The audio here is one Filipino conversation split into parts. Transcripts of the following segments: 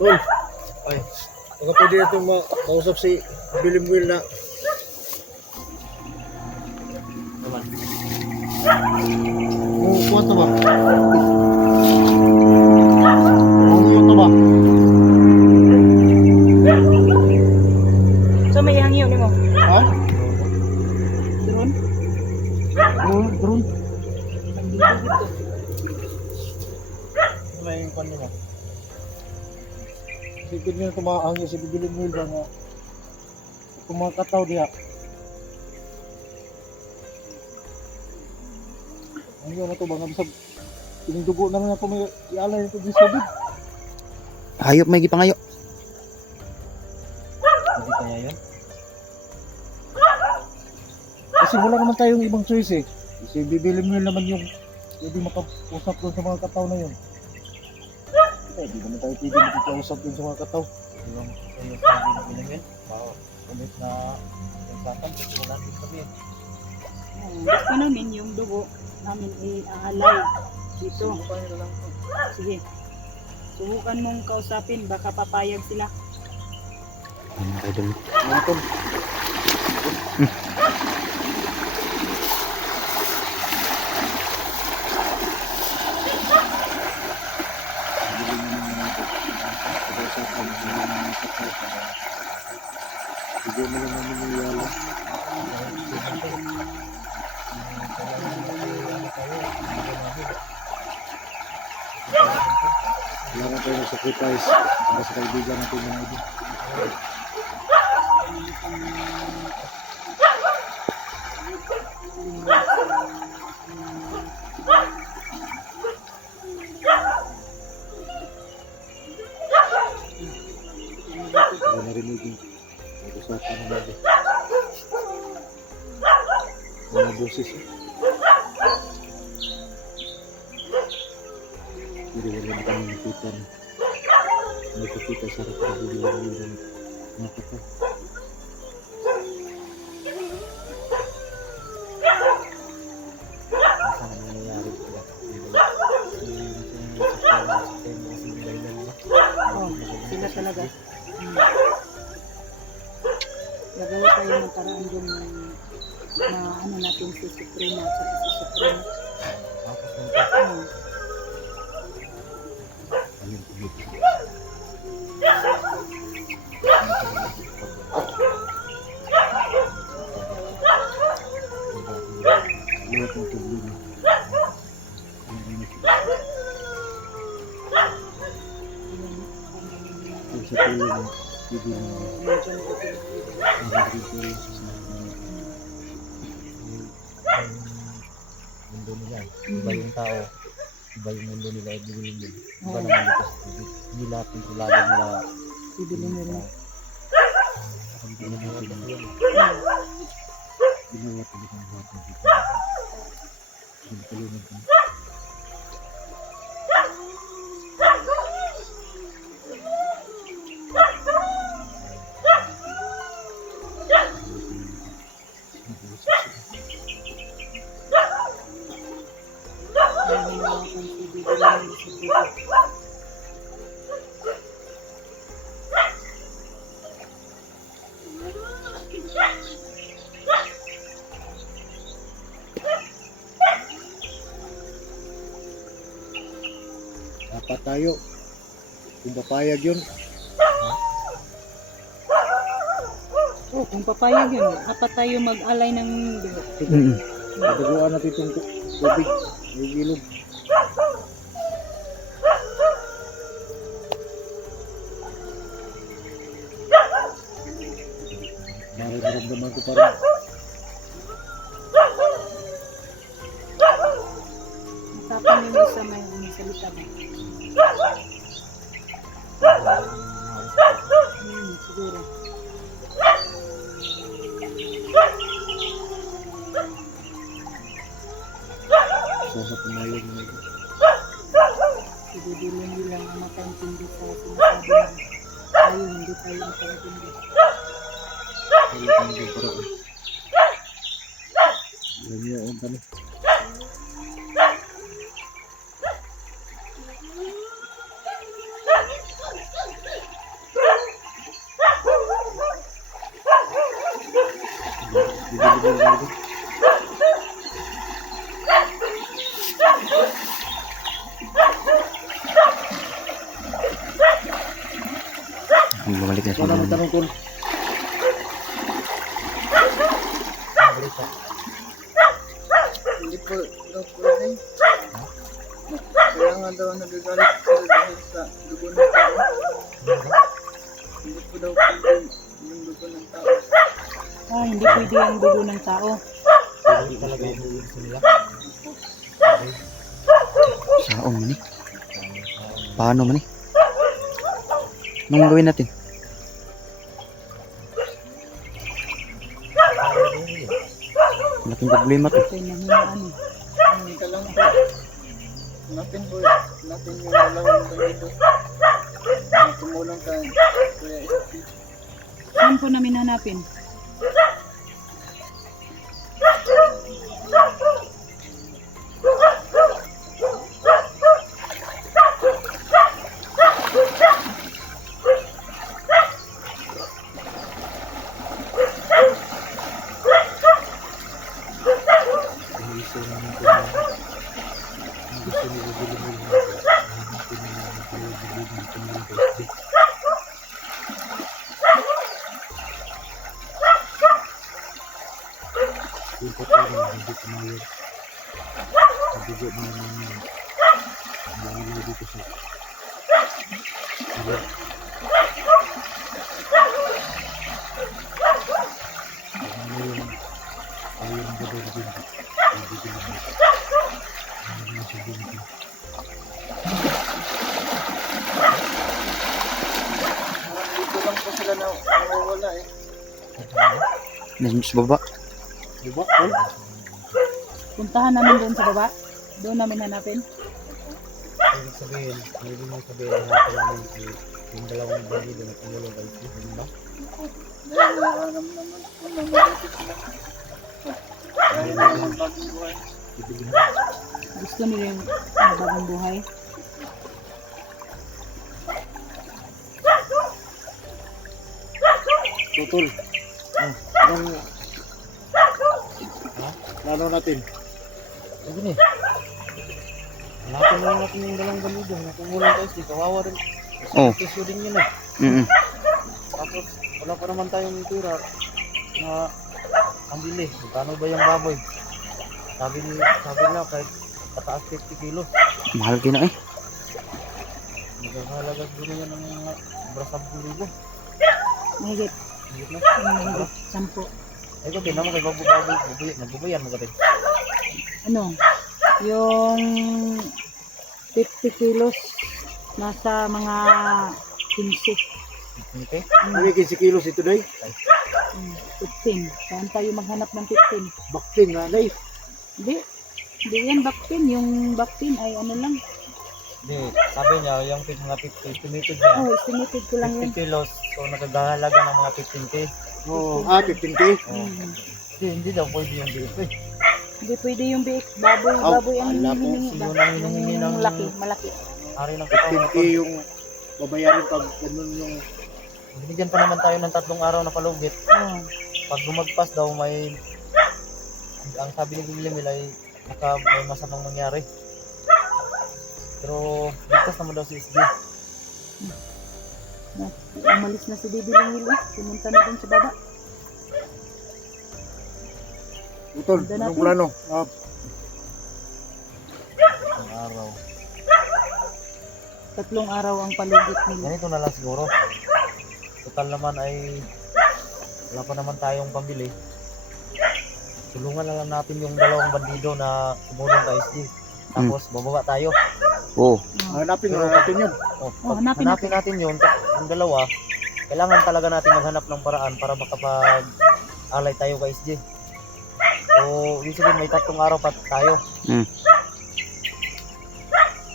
Tol, ay, baka pwede na itong mausap si Bilim Will na. Naman. Kuha ito ba? Ito ba? So may hangyo ni mo? Ha? Drone? Drone? Nandito dito. Wala yung kanya mo. Sigod nyo na tumahangin si Bilim Will ba nga kumakataw diha. Ano na ito ba nga bisag tinigdugo na lang ito may ialay ito di sabid. Hayop may gipangayo. Hindi kaya yan? Kasi wala naman tayong ibang choice eh. Kasi bibilim nyo naman yung pwede makausap doon sa mga kataw na yun. Hindi naman tayo pwede makausap doon sa mga kataw. Ilang kayo sa bibilim ulit na nagsakan kasi wala din kami. Gusto namin yung dugo namin i-aalay dito. Sige. Subukan mong kausapin, baka papayag sila. Ano kayo dun? Ano to? Hindi mo lang namin niyala. Kailangan tayo mag-sacrifice para sa kaibigan natin mga ito. Para narinig yung usapan ng mga boses. Hindi wala na kami nakita na nakikita sa harap ng mga kataw. Ano na nangyayari sila? Oh, sila talaga. Gagawa tayo ng paraan dun na ano natin si Suprema at saka si Suprema. Lahat ng problema. Ang sa tulong ng hindi na nag-retulong sa mundo nila. Iba yung tao, iba yung mundo nila, iba naman dito sa tubig. Hindi lahat ng tulagan nila. Bibili nila. Hindi naman natin ang ginawa talaga ng lahat ng dito. Hindi kalunod ka. Dapat tayo kung papayag yun. Oh, kung papayag yun, apat tayo mag-alay ng dugo. Padaguan natin itong tubig, may ilog. Nararamdaman ko parang Usapan nyo sa may salita ba? Siguro. sana pumayag na ito. Idudulong nilang ang makaintindi sa sinasabi na tayo hindi tayo makaintindi. Kaya kami yung paraan. Alam niyo ang tanong. balik na Ikaw na sa magtanong tol. Hindi po daw pwede. Kailangan daw nagagalit sila dahil sa dugo ng tao. Hindi po daw pwede yung dugo ng tao. Hindi pwede ang dugo ng tao. Saong man eh. Paano man eh? Anong gawin natin? Malaking problema to. Kaya nahinaan eh. Hinta lang po. Hanapin po natin yung dalawang ganito. Na tumulong kay Kuya SP. Saan po namin hanapin? Dito lang po sila na nawawala eh. Nasa sa baba. Diba tol? Puntahan namin doon sa baba. Doon namin hanapin. Ibig sabihin, hanapin namin yung dalawang bagi doon at tumulong kay Steve, di ba? Dahil nararamdaman ko na malapit sila. Dahil yung bagong buhay. Gusto nila yung bagong buhay. So tol. Anong plano natin? Sige ni. Hanapin na lang natin yung dalawang bagi doon at tumulong kay Steve. Kawawa rin. Oh. Issue din yun eh. Mm. Tapos, wala pa naman tayong pera na pambili. Magkano ba yung baboy? Sabi na kahit pataas 50 kilos. Mahal kina eh. Magkakalaga siguro yan ng mga brasab libo. Mahigit. Higit na. Mahigit. 10. Eh, kung naman kay baboy, nagbubayan mo ka din. Ano? Yung 50 kilos nasa mga 15. Okay? May 15 kilos ito day. 15. Saan tayo maghanap ng 15? Bakting na day. Hindi. Hindi yan baktin. Yung baktin ay ano lang. Hindi, sabi niya, yung mga 50, estimated niya, Oh, estimated ko lang yun. 50 kilos, so nagagahalaga ng mga 15K. Oo, 15K. Hindi daw pwede yung DF eh. Hindi pwede yung biik. Baboy, Oh, baboy ang wala po. hinihingi. Sino nang hinihingi ng laki, malaki. Ari ng katawan. 15K yung babayaran pag ganun yung Binigyan pa naman tayo ng 3 araw na palugit. Oh. Pag lumagpas daw may, ang sabi ni Guillermo ay may masamang nangyari. Pero ligtas naman daw si SG. Umalis na si Bibi Lingil. Pumunta na dun sa baba. utol. Ganda Anong natin. plano? Ang araw. 3 araw ang palugit nila. Ganito na lang siguro. Total naman ay wala pa naman tayong pambili. Tulungan na lang natin yung dalawang bandido na tumulong kay SG. Tapos bababa tayo. Oh. Hanapin na natin yun. hanapin Hanapin natin yun. Yung dalawa, kailangan talaga natin maghanap ng paraan para makapag-alay tayo kay SG. So, ibig sabihin may 3 araw pa tayo.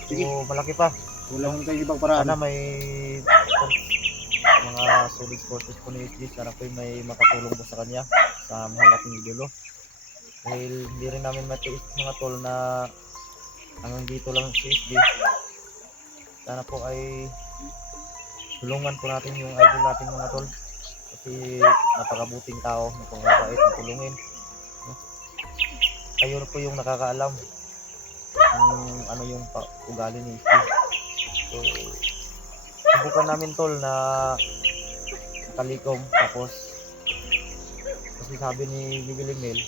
Sige. So, malaki pa. Wala naman tayong ibang paraan. Sana may mga solid sports po ni SG. Sana po may makatulong po sa kanya sa mahal nating idolo. Dahil hindi rin namin matiis mga tol na hanggang dito lang si SG. Sana po ay tulungan po natin yung idol natin mga tol. Kasi napakabuting tao, napakabait na tulungin. Kayo po yung nakakaalam kung ano yung ugali ni SG. So, subukan namin tol na kalikom. Tapos kasi sabi ni Bibi Limel,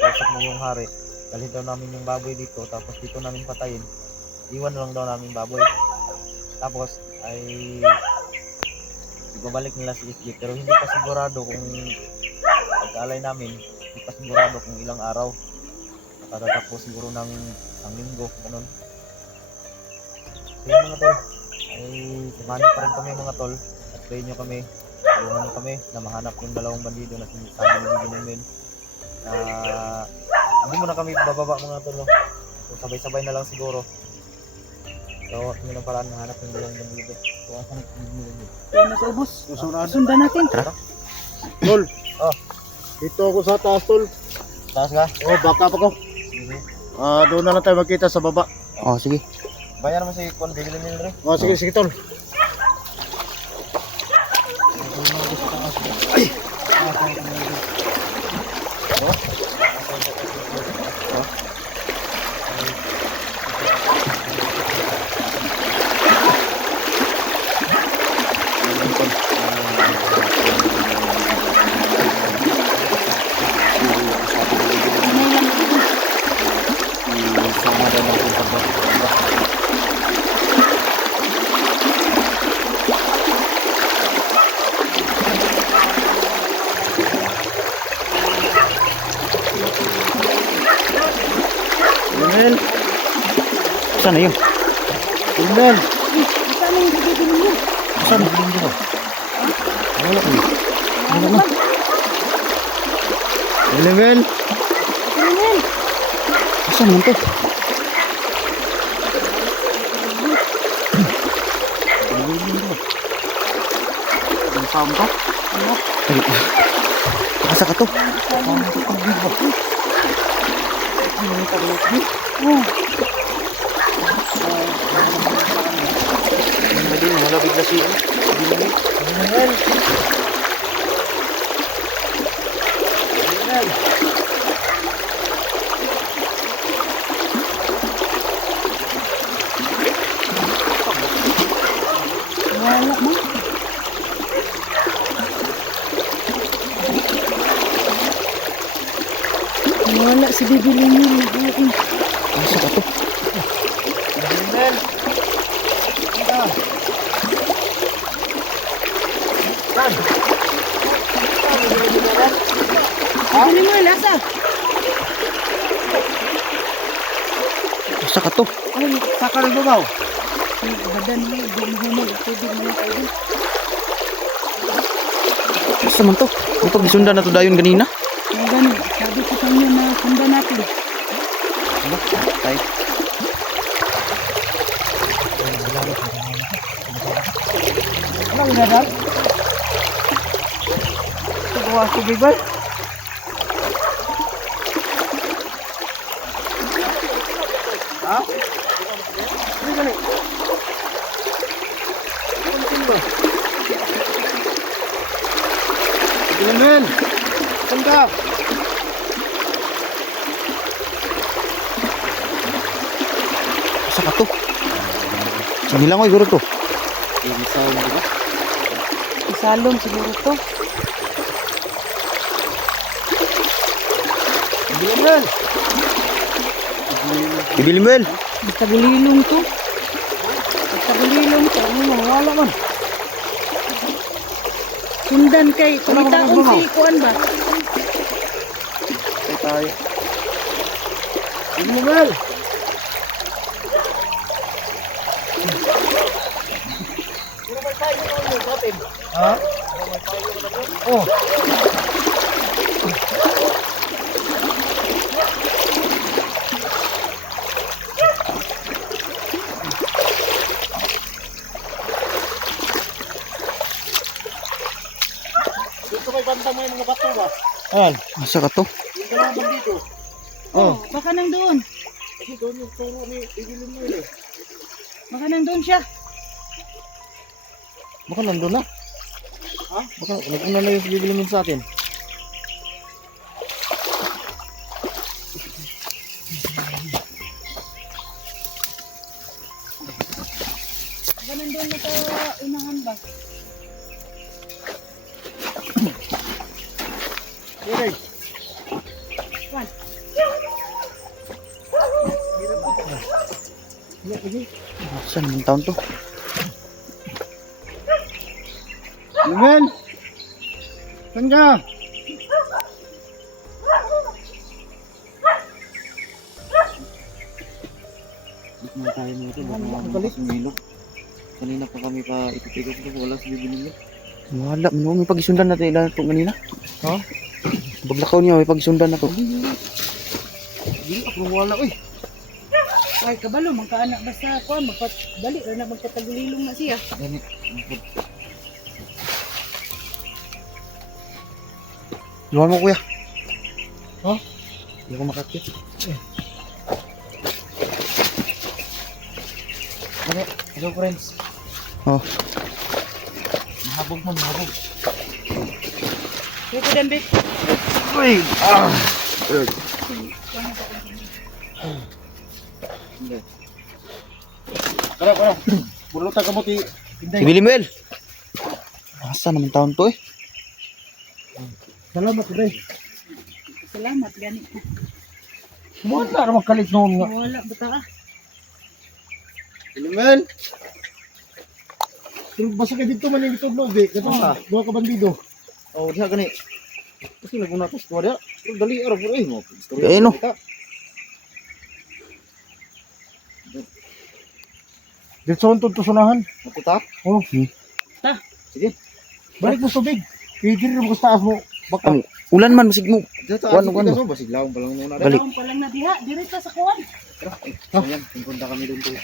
kausap mo yung hari, dalhin daw namin yung baboy dito, tapos dito namin patayin, iwan lang daw namin baboy. Tapos ay ibabalik nila si SG, pero hindi pa sigurado kung pag-alay namin, hindi pa sigurado kung ilang araw. Nakatatakbo siguro ng isang linggo, ganun. So yun mga tol, ay samahan pa rin kami mga tol, at pray nyo kami, tulungan nyo kami na mahanap yung dalawang bandido na sinasabi ni Bibi Limel. Hindi mo na kami bababa mga tol, no? So sabay-sabay na lang siguro. So yun ang paraan na hanap yung dalawang bandido. So asan yung Bibi Limel? Kaya nasa ubos. Sundan natin. Tol. Oh. Dito ako sa taas, tol. Taas ka? Oh, back up ako. Sige. Doon na lang tayo magkita sa baba. Oh, sige. Bayan mo si Kwan Bibi Limel rin. Oh, sige, sige, tol. Limel, Saan na yun? Limel. Saan yung bibili mo? Saan? Limel ko. Wala ko. Ano ba? Limel. Tingin. Saan naman to? Ang samba. Ay, asa ka to? Wala bigla si Limel. Limel. Wala mo. Wala si bibili mo. Asa ka to? Limel. Bibili mo, lasa. Asa ka to? Ay, Saka rin babaw. badan mo. Bumihunod. Tubig mo tayo dun. Asa man to? Ito gisundan na to dayon ganina. Ang ganun. Sabi ko sa inyo na sundan natin. Tay. Ano ang inadar? Ito gawa tubig ba? Ha? Ano gani? Ano ba? Limel! Saan ka? Asa ka to? Sige lang oy, guro to. Isalong siguro to. Limel! Bibi Limel. Tagulilong to. Tagulilong to. Ano mo? Wala man. Sundan kay. Pamitaon Ano, si Kuan ba? Ay tayo. Limel! Ha? Oh. Dito may banda mo yung mga bato ba? Ayan. Asa ka to? Yung kalaban dito. Oh, baka nang doon. Kasi doon yung turo ni Igilin mo yun eh. Baka nang doon siya. Baka nandun na. Ha? Baka naguna na yung bibili mo sa atin. Baka nang doon na sa unahan ba? Okay. One. Saan yung taon to? Limel! Saan ka? Bit na tayo mo ito. Ang Baka galit. makakas ng ilog. Kanina pa kami pa ipipigil ko. Wala si Bibi ninyo. Wala, may pag-isundan natin ilan ito kanina. Ha? Baglakaw niya, may pag-isundan na to. Hindi ako wala. Uy! Ay, kabalo, magkaanak basta kuan, magpadali, na magkatagulilong na siya. Gani. Luhan mo kuya. Ha? Hindi ako makakit. Hello friends. Oh. Mahabog mo, mahabog. Dito din, Bek. Uy! Ah! Kara. Bulutan ka mo ti... Si Bilimel! Asa naman taon to eh? Salamat today. Salamat, gani. Wala naman kalit noon nga. Wala, bata ah. Limel! Pero basta ka dito man yung ito vlog eh. Kato sa dua ka bandido. Oh, diha gani. Kasi nagunatos ko dia. Pero dali ara bro eh mo. Eh, no. Dito sa untod to sunahan. Ako ta. Oh. Ta. Sige. Balik mo subig. Pigil mo sa taas mo. Baka. Ulan man, masig mo. Diha ta. Wano, Ano wano? ba siglawon pa lang muna. Balik. Dalawang pa lang na diha, direct sa kuwan. Ayan, pupunta kami doon to.